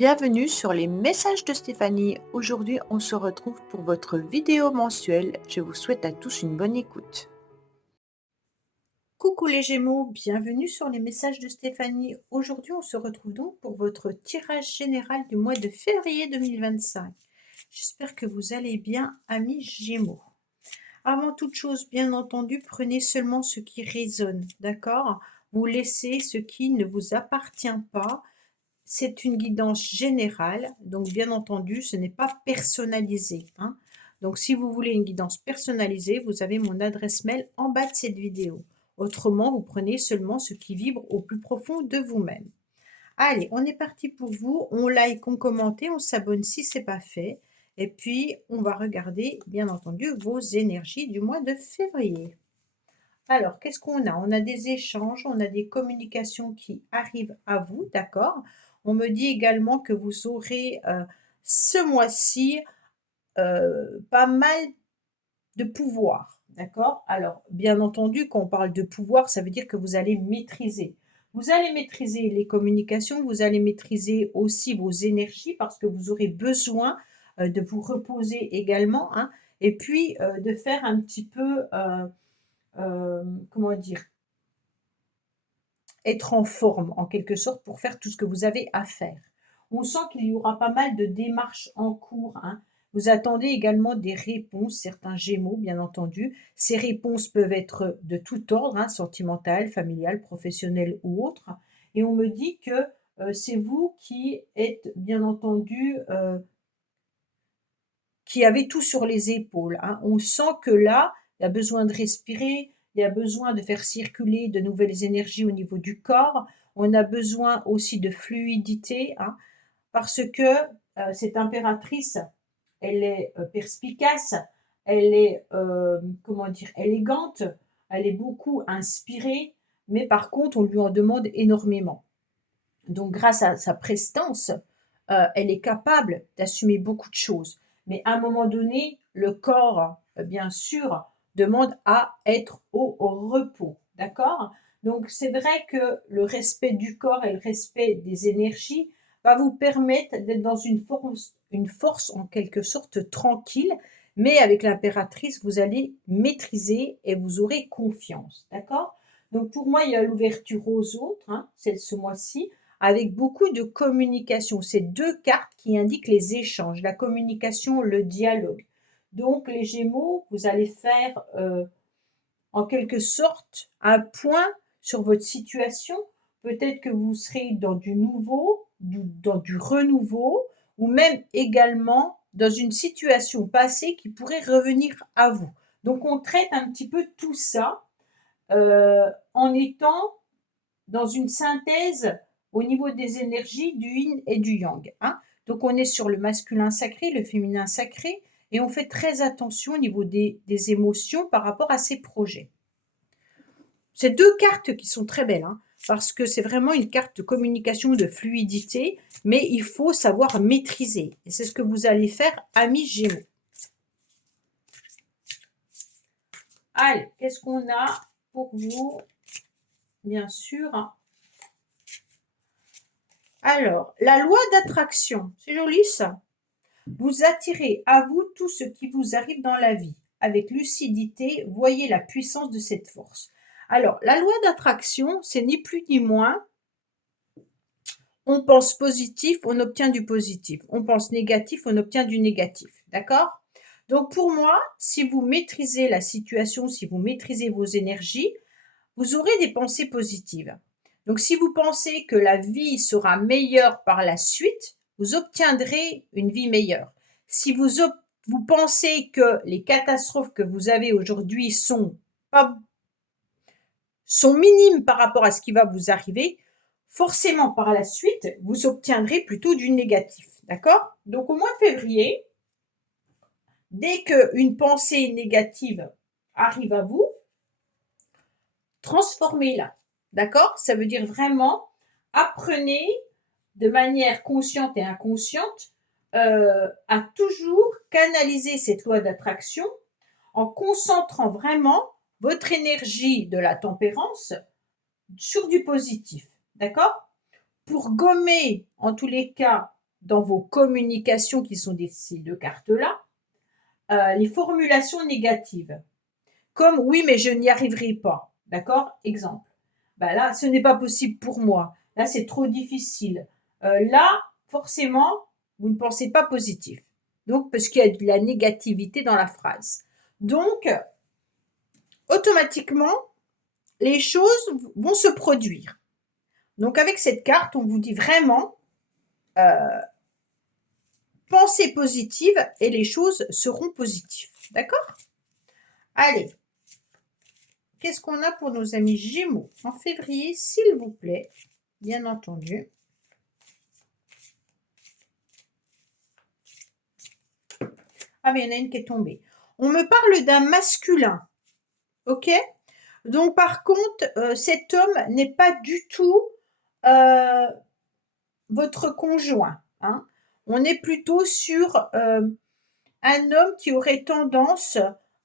Bienvenue sur les messages de Stéphanie. Aujourd'hui, on se retrouve pour votre vidéo mensuelle. Je vous souhaite à tous une bonne écoute. Coucou les Gémeaux, bienvenue sur les messages de Stéphanie. Aujourd'hui, on se retrouve donc pour votre tirage général du mois de février 2025. J'espère que vous allez bien, amis Gémeaux. Avant toute chose, bien entendu, prenez seulement ce qui résonne, d'accord? Vous laissez ce qui ne vous appartient pas. C'est une guidance générale, donc bien entendu, ce n'est pas personnalisé, hein. Donc si vous voulez une guidance personnalisée, vous avez mon adresse mail en bas de cette vidéo. Autrement, vous prenez seulement ce qui vibre au plus profond de vous-même. Allez, on est parti pour vous. On like, on commente, on s'abonne si ce n'est pas fait. Et puis, on va regarder, bien entendu, vos énergies du mois de février. Alors, qu'est-ce qu'on a? On a des échanges, on a des communications qui arrivent à vous, d'accord? On me dit également que vous aurez ce mois-ci pas mal de pouvoir, d'accord? Alors, bien entendu, quand on parle de pouvoir, ça veut dire que vous allez maîtriser. Vous allez maîtriser les communications, vous allez maîtriser aussi vos énergies parce que vous aurez besoin de vous reposer également, hein, et puis de faire un petit peu, comment dire, être en forme en quelque sorte pour faire tout ce que vous avez à faire. On sent qu'il y aura pas mal de démarches en cours, hein. Vous attendez également des réponses, certains Gémeaux bien entendu. Ces réponses peuvent être de tout ordre, hein, sentimentales, familiales, professionnelles ou autres. Et on me dit que c'est vous qui êtes bien entendu, qui avez tout sur les épaules, hein. On sent que là, il y a besoin de respirer, il y a besoin de faire circuler de nouvelles énergies au niveau du corps. On a besoin aussi de fluidité, hein, parce que cette impératrice, elle est perspicace, elle est, comment dire, élégante, elle est beaucoup inspirée, mais par contre, on lui en demande énormément. Donc, grâce à sa prestance, elle est capable d'assumer beaucoup de choses. Mais à un moment donné, le corps, bien sûr, demande à être au repos. D'accord? Donc, c'est vrai que le respect du corps et le respect des énergies va vous permettre d'être dans une force en quelque sorte tranquille. Mais avec l'impératrice, vous allez maîtriser et vous aurez confiance. D'accord? Donc, pour moi, il y a l'ouverture aux autres, hein, c'est ce mois-ci avec beaucoup de communication. C'est deux cartes qui indiquent les échanges, la communication, le dialogue. Donc les Gémeaux, vous allez faire en quelque sorte un point sur votre situation. Peut-être que vous serez dans du nouveau, dans du renouveau, ou même également dans une situation passée qui pourrait revenir à vous. Donc on traite un petit peu tout ça en étant dans une synthèse au niveau des énergies du yin et du yang, hein. Donc on est sur le masculin sacré, le féminin sacré, et on fait très attention au niveau des émotions par rapport à ces projets. C'est deux cartes qui sont très belles, hein, parce que c'est vraiment une carte de communication, de fluidité, mais il faut savoir maîtriser. Et c'est ce que vous allez faire, amis Gémeaux. Allez, qu'est-ce qu'on a pour vous? Bien sûr, hein. Alors, la loi d'attraction, c'est joli ça. Vous attirez à vous tout ce qui vous arrive dans la vie. Avec lucidité, voyez la puissance de cette force. Alors, la loi d'attraction, c'est ni plus ni moins. On pense positif, on obtient du positif. On pense négatif, on obtient du négatif. D'accord? Donc, pour moi, si vous maîtrisez la situation, si vous maîtrisez vos énergies, vous aurez des pensées positives. Donc, si vous pensez que la vie sera meilleure par la suite, vous obtiendrez une vie meilleure. Si vous pensez que les catastrophes que vous avez aujourd'hui sont minimes par rapport à ce qui va vous arriver, forcément par la suite, vous obtiendrez plutôt du négatif. D'accord? Donc, au mois de février, dès qu'une pensée négative arrive à vous, transformez-la. D'accord? Ça veut dire vraiment apprenez de manière consciente et inconsciente à toujours canaliser cette loi d'attraction en concentrant vraiment votre énergie de la tempérance sur du positif. D'accord? Pour gommer, en tous les cas, dans vos communications qui sont ces deux cartes-là, les formulations négatives. Comme oui, mais je n'y arriverai pas. D'accord? Exemple. Ben là, ce n'est pas possible pour moi. Là, c'est trop difficile. Là, forcément, vous ne pensez pas positif. Donc, parce qu'il y a de la négativité dans la phrase. Donc, automatiquement, les choses vont se produire. Donc, avec cette carte, on vous dit vraiment, pensez positive et les choses seront positives. D'accord? Allez. Qu'est-ce qu'on a pour nos amis Gémeaux en février, s'il vous plaît, bien entendu. Ah, mais il y en a une qui est tombée. On me parle d'un masculin, ok? Donc, par contre, cet homme n'est pas du tout votre conjoint. Hein. On est plutôt sur un homme qui aurait tendance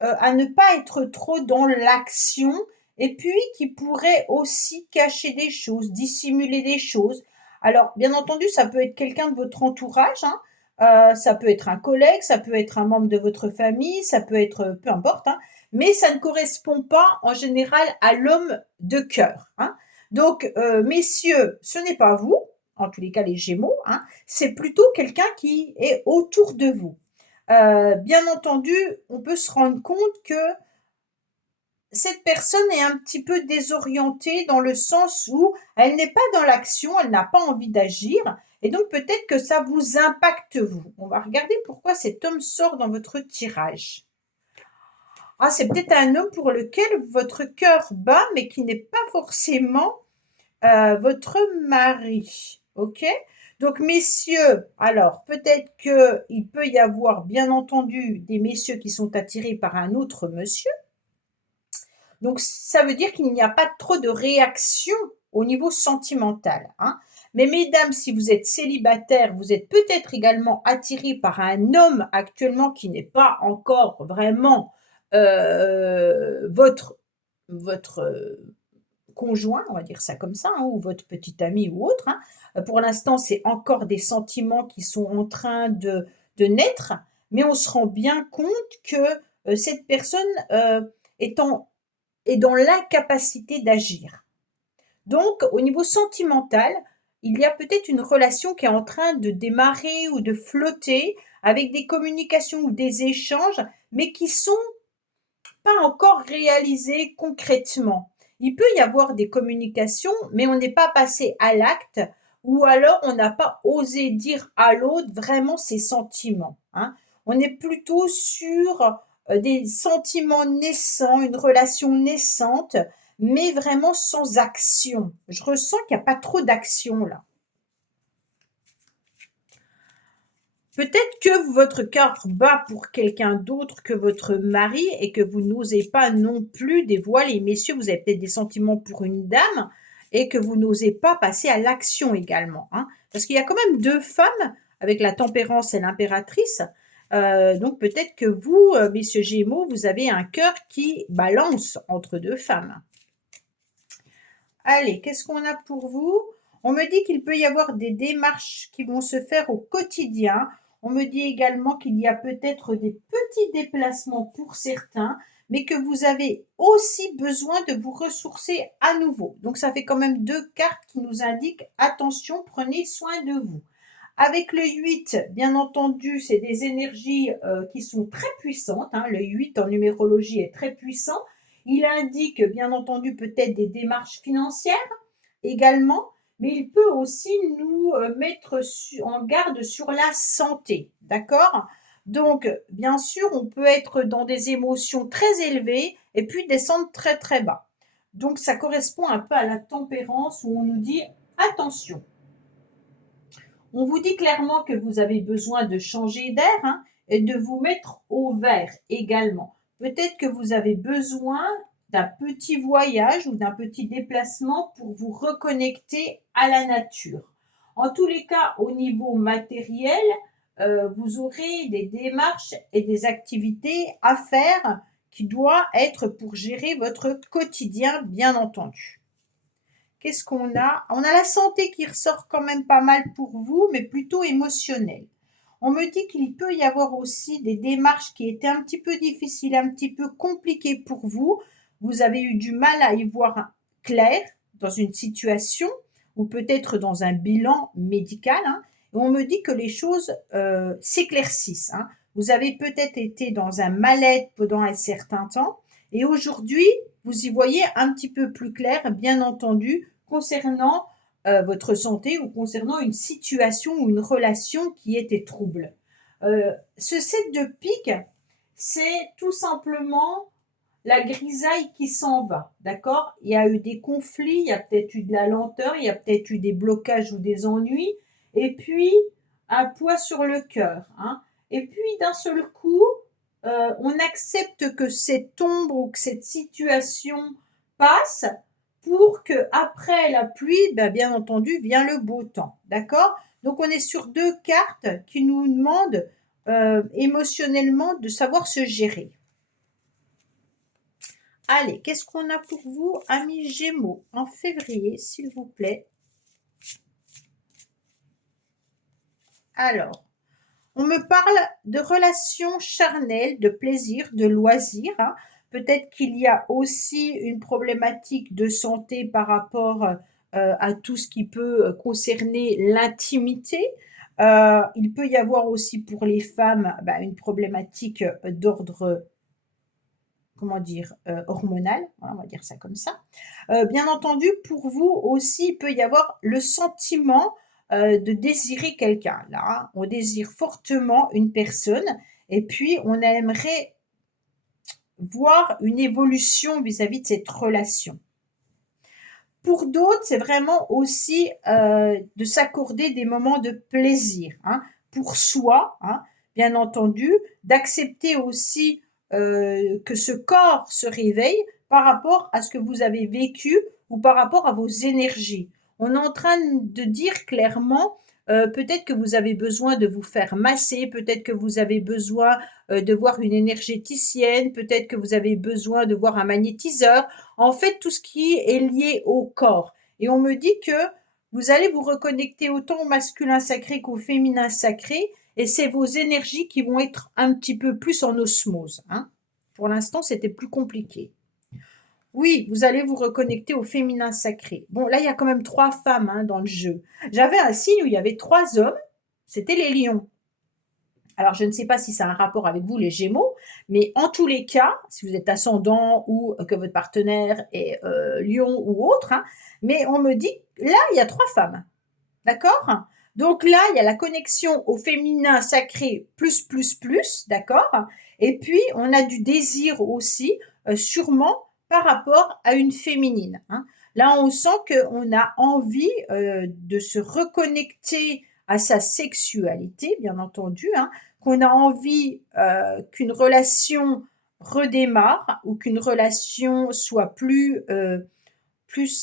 à ne pas être trop dans l'action et puis qui pourrait aussi cacher des choses, dissimuler des choses. Alors, bien entendu, ça peut être quelqu'un de votre entourage, hein. Ça peut être un collègue, ça peut être un membre de votre famille, ça peut être peu importe, hein, mais ça ne correspond pas en général à l'homme de cœur. Hein. Donc, messieurs, ce n'est pas vous, en tous les cas les Gémeaux, hein, c'est plutôt quelqu'un qui est autour de vous. Bien entendu, on peut se rendre compte que cette personne est un petit peu désorientée dans le sens où elle n'est pas dans l'action, elle n'a pas envie d'agir, et donc peut-être que ça vous impacte vous. On va regarder pourquoi cet homme sort dans votre tirage. Ah, c'est peut-être un homme pour lequel votre cœur bat, mais qui n'est pas forcément votre mari. Ok? Donc, messieurs, alors peut-être qu'il peut y avoir, bien entendu, des messieurs qui sont attirés par un autre monsieur. Donc, ça veut dire qu'il n'y a pas trop de réaction au niveau sentimental. Hein. Mais mesdames, si vous êtes célibataire, vous êtes peut-être également attiré par un homme actuellement qui n'est pas encore vraiment votre conjoint, on va dire ça comme ça, hein, ou votre petit ami ou autre. Hein. Pour l'instant, c'est encore des sentiments qui sont en train de naître, mais on se rend bien compte que cette personne est, est dans l'incapacité d'agir. Donc, au niveau sentimental, il y a peut-être une relation qui est en train de démarrer ou de flotter avec des communications ou des échanges, mais qui sont pas encore réalisés concrètement. Il peut y avoir des communications, mais on n'est pas passé à l'acte ou alors on n'a pas osé dire à l'autre vraiment ses sentiments. Hein. On est plutôt sur des sentiments naissants, une relation naissante, mais vraiment sans action. Je ressens qu'il n'y a pas trop d'action là. Peut-être que votre cœur bat pour quelqu'un d'autre que votre mari et que vous n'osez pas non plus dévoiler. Messieurs, vous avez peut-être des sentiments pour une dame et que vous n'osez pas passer à l'action également. Hein. Parce qu'il y a quand même deux femmes avec la tempérance et l'impératrice. Donc peut-être que vous, messieurs Gémeaux, vous avez un cœur qui balance entre deux femmes. Allez, qu'est-ce qu'on a pour vous? On me dit qu'il peut y avoir des démarches qui vont se faire au quotidien. On me dit également qu'il y a peut-être des petits déplacements pour certains, mais que vous avez aussi besoin de vous ressourcer à nouveau. Donc ça fait quand même deux cartes qui nous indiquent attention, prenez soin de vous. Avec le 8, bien entendu, c'est des énergies qui sont très puissantes. Hein. Le 8 en numérologie est très puissant. Il indique, bien entendu, peut-être des démarches financières également, mais il peut aussi nous mettre en garde sur la santé. D'accord? Donc, bien sûr, on peut être dans des émotions très élevées et puis descendre très très bas. Donc, ça correspond un peu à la tempérance où on nous dit attention. On vous dit clairement que vous avez besoin de changer d'air hein, et de vous mettre au vert également. Peut-être que vous avez besoin d'un petit voyage ou d'un petit déplacement pour vous reconnecter à la nature. En tous les cas, au niveau matériel, vous aurez des démarches et des activités à faire qui doivent être pour gérer votre quotidien, bien entendu. Qu'est-ce qu'on a? On a la santé qui ressort quand même pas mal pour vous, mais plutôt émotionnelle. On me dit qu'il peut y avoir aussi des démarches qui étaient un petit peu difficiles, un petit peu compliquées pour vous. Vous avez eu du mal à y voir clair dans une situation ou peut-être dans un bilan médical, hein. Et on me dit que les choses s'éclaircissent, hein. Vous avez peut-être été dans un mal-être pendant un certain temps et aujourd'hui, vous y voyez un petit peu plus clair, bien entendu, concernant votre santé ou concernant une situation ou une relation qui était trouble. Ce 7 de pique, c'est tout simplement la grisaille qui s'en va, d'accord? Il y a eu des conflits, il y a peut-être eu de la lenteur, il y a peut-être eu des blocages ou des ennuis, et puis un poids sur le cœur, hein. Et puis d'un seul coup, on accepte que cette ombre ou que cette situation passe pour que après la pluie, ben, bien entendu, vient le beau temps, d'accord? Donc on est sur deux cartes qui nous demandent émotionnellement de savoir se gérer. Allez, qu'est-ce qu'on a pour vous, amis Gémeaux, en février, s'il vous plaît? Alors, on me parle de relations charnelles, de plaisir, de loisirs, hein. Peut-être qu'il y a aussi une problématique de santé par rapport à tout ce qui peut concerner l'intimité. Il peut y avoir aussi pour les femmes bah, une problématique d'ordre, comment dire, hormonal, voilà, on va dire ça comme ça. Bien entendu, pour vous aussi, il peut y avoir le sentiment de désirer quelqu'un. Là, hein. On désire fortement une personne et puis on aimerait voir une évolution vis-à-vis de cette relation. Pour d'autres, c'est vraiment aussi de s'accorder des moments de plaisir, hein, pour soi, hein, bien entendu, d'accepter aussi que ce corps se réveille par rapport à ce que vous avez vécu ou par rapport à vos énergies. On est en train de dire clairement, peut-être que vous avez besoin de vous faire masser, peut-être que vous avez besoin de voir une énergéticienne, peut-être que vous avez besoin de voir un magnétiseur, en fait tout ce qui est lié au corps. Et on me dit que vous allez vous reconnecter autant au masculin sacré qu'au féminin sacré, et c'est vos énergies qui vont être un petit peu plus en osmose, hein. Pour l'instant, c'était plus compliqué. Oui, vous allez vous reconnecter au féminin sacré. Bon, là, il y a quand même trois femmes hein, dans le jeu. J'avais un signe où il y avait trois hommes, c'était les lions. Alors, je ne sais pas si ça a un rapport avec vous, les Gémeaux, mais en tous les cas, si vous êtes ascendant ou que votre partenaire est lion ou autre, hein, mais on me dit, là, il y a trois femmes, d'accord? Donc là, il y a la connexion au féminin sacré plus, d'accord? Et puis, on a du désir aussi, sûrement par rapport à une féminine, hein. Là, on sent qu'on a envie de se reconnecter à sa sexualité, bien entendu, hein, qu'on a envie qu'une relation redémarre ou qu'une relation soit plus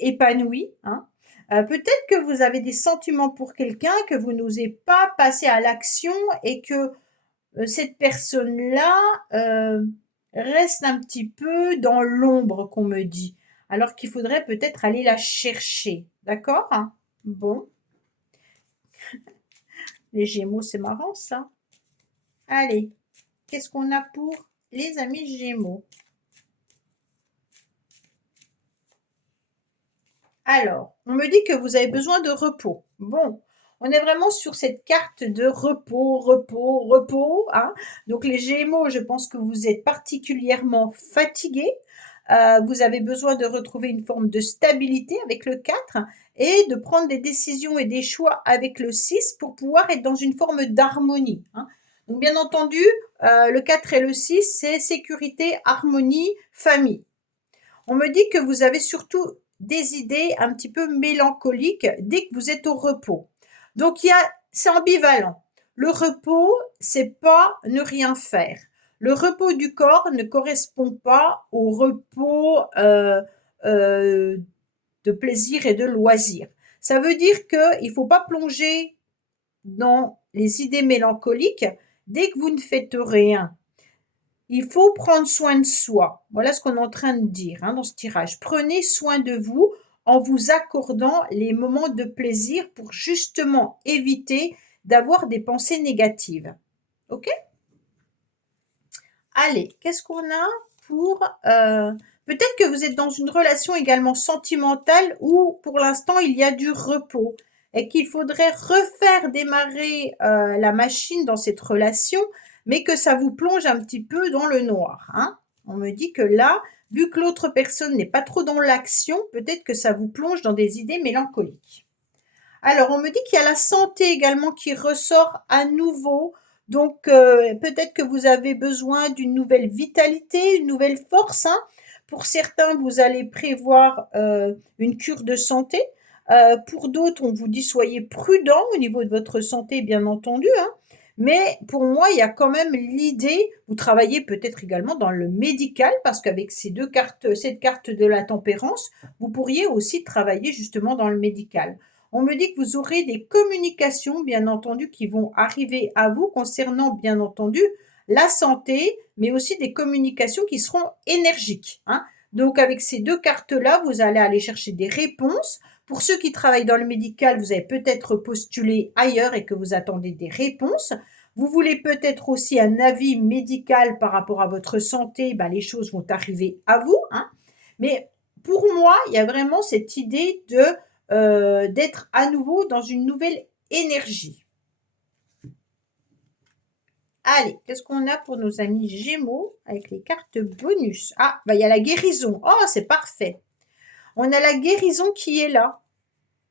épanouie, hein. Peut-être que vous avez des sentiments pour quelqu'un, que vous n'osez pas passer à l'action et que cette personne-là reste un petit peu dans l'ombre, qu'on me dit. Alors qu'il faudrait peut-être aller la chercher. D'accord? Bon, les Gémeaux, c'est marrant ça. Allez, qu'est-ce qu'on a pour les amis Gémeaux? Alors, on me dit que vous avez besoin de repos. Bon, on est vraiment sur cette carte de repos, repos, repos, hein. Donc les Gémeaux, je pense que vous êtes particulièrement fatigués. Vous avez besoin de retrouver une forme de stabilité avec le 4 et de prendre des décisions et des choix avec le 6 pour pouvoir être dans une forme d'harmonie, hein. Donc bien entendu, le 4 et le 6, c'est sécurité, harmonie, famille. On me dit que vous avez surtout des idées un petit peu mélancoliques dès que vous êtes au repos. Donc c'est ambivalent. Le repos, c'est pas ne rien faire. Le repos du corps ne correspond pas au repos euh, de plaisir et de loisir. Ça veut dire qu'il ne faut pas plonger dans les idées mélancoliques dès que vous ne faites rien. Il faut prendre soin de soi. Voilà ce qu'on est en train de dire hein, dans ce tirage. Prenez soin de vous en vous accordant les moments de plaisir pour justement éviter d'avoir des pensées négatives. OK? Allez, qu'est-ce qu'on a pour, peut-être que vous êtes dans une relation également sentimentale où pour l'instant il y a du repos et qu'il faudrait refaire démarrer, la machine dans cette relation, mais que ça vous plonge un petit peu dans le noir, hein. On me dit que là, vu que l'autre personne n'est pas trop dans l'action, peut-être que ça vous plonge dans des idées mélancoliques. Alors, on me dit qu'il y a la santé également qui ressort à nouveau. Donc, peut-être que vous avez besoin d'une nouvelle vitalité, une nouvelle force, hein. Pour certains, vous allez prévoir une cure de santé. Pour d'autres, on vous dit soyez prudent au niveau de votre santé, bien entendu, hein. Mais pour moi, il y a quand même l'idée, vous travaillez peut-être également dans le médical, parce qu'avec ces deux cartes, cette carte de la tempérance, vous pourriez aussi travailler justement dans le médical. On me dit que vous aurez des communications, bien entendu, qui vont arriver à vous concernant, bien entendu, la santé, mais aussi des communications qui seront énergiques, hein. Donc, avec ces deux cartes-là, vous allez aller chercher des réponses. Pour ceux qui travaillent dans le médical, vous avez peut-être postulé ailleurs et que vous attendez des réponses. Vous voulez peut-être aussi un avis médical par rapport à votre santé, ben, les choses vont arriver à vous, hein. Mais pour moi, il y a vraiment cette idée de d'être à nouveau dans une nouvelle énergie. Allez, qu'est-ce qu'on a pour nos amis Gémeaux avec les cartes bonus? Ah, bah il y a la guérison. Oh, c'est parfait. On a la guérison qui est là.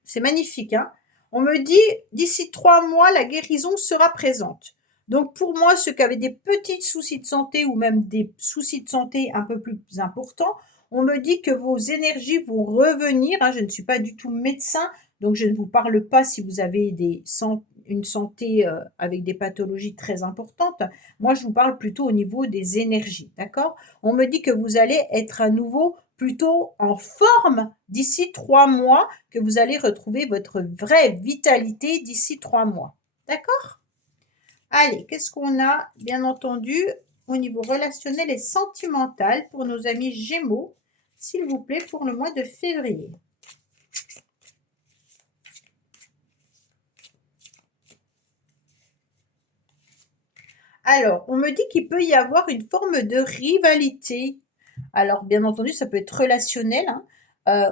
C'est magnifique, hein? On me dit, d'ici 3 mois, la guérison sera présente. Donc pour moi, ceux qui avaient des petits soucis de santé ou même des soucis de santé un peu plus importants, on me dit que vos énergies vont revenir, hein. Je ne suis pas du tout médecin, donc je ne vous parle pas si vous avez une santé avec des pathologies très importantes. Moi, je vous parle plutôt au niveau des énergies, d'accord? On me dit que vous allez être à nouveau plutôt en forme d'ici 3 mois, que vous allez retrouver votre vraie vitalité d'ici 3 mois. D'accord? Allez, qu'est-ce qu'on a, bien entendu, au niveau relationnel et sentimental pour nos amis Gémeaux, s'il vous plaît, pour le mois de février. Alors, on me dit qu'il peut y avoir une forme de rivalité. Alors, bien entendu, ça peut être relationnel, hein.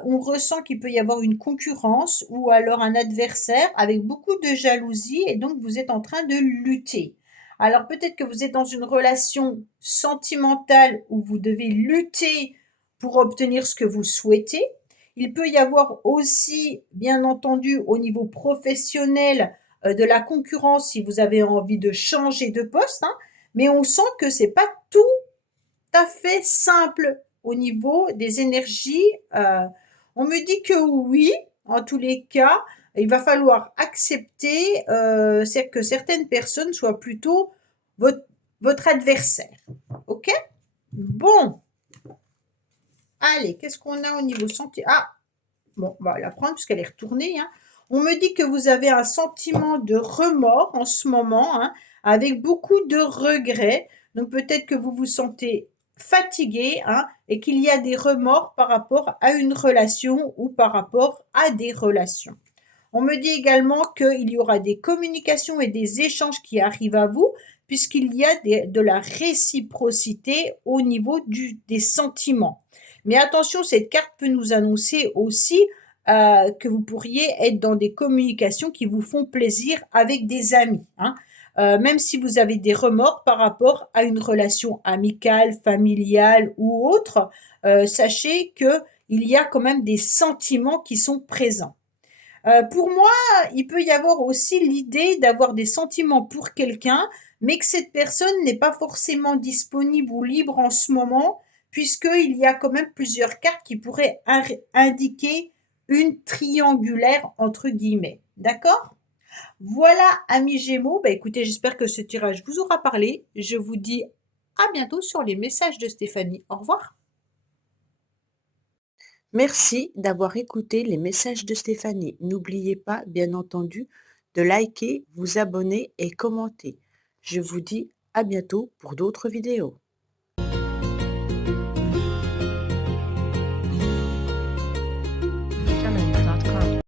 On ressent qu'il peut y avoir une concurrence ou alors un adversaire avec beaucoup de jalousie et donc vous êtes en train de lutter. Alors, peut-être que vous êtes dans une relation sentimentale où vous devez lutter pour obtenir ce que vous souhaitez. Il peut y avoir aussi, bien entendu, au niveau professionnel, de la concurrence si vous avez envie de changer de poste, hein. Mais on sent que c'est pas tout à fait simple au niveau des énergies. On me dit que oui, en tous les cas, il va falloir accepter c'est que certaines personnes soient plutôt votre, votre adversaire. OK? Bon, allez, qu'est-ce qu'on a au niveau santé? Ah, bon, on va la prendre puisqu'elle est retournée, hein. On me dit que vous avez un sentiment de remords en ce moment, hein, avec beaucoup de regrets. Donc peut-être que vous vous sentez fatigué, hein, et qu'il y a des remords par rapport à une relation ou par rapport à des relations. On me dit également qu'il y aura des communications et des échanges qui arrivent à vous, puisqu'il y a de la réciprocité au niveau des sentiments. Mais attention, cette carte peut nous annoncer aussi que vous pourriez être dans des communications qui vous font plaisir avec des amis, hein. Même si vous avez des remords par rapport à une relation amicale, familiale ou autre, sachez qu'il y a quand même des sentiments qui sont présents. Pour moi, il peut y avoir aussi l'idée d'avoir des sentiments pour quelqu'un, mais que cette personne n'est pas forcément disponible ou libre en ce moment, puisqu'il y a quand même plusieurs cartes qui pourraient indiquer une triangulaire entre guillemets. D'accord? Voilà, amis Gémeaux. Bah, écoutez, j'espère que ce tirage vous aura parlé. Je vous dis à bientôt sur les messages de Stéphanie. Au revoir. Merci d'avoir écouté les messages de Stéphanie. N'oubliez pas, bien entendu, de liker, vous abonner et commenter. Je vous dis à bientôt pour d'autres vidéos.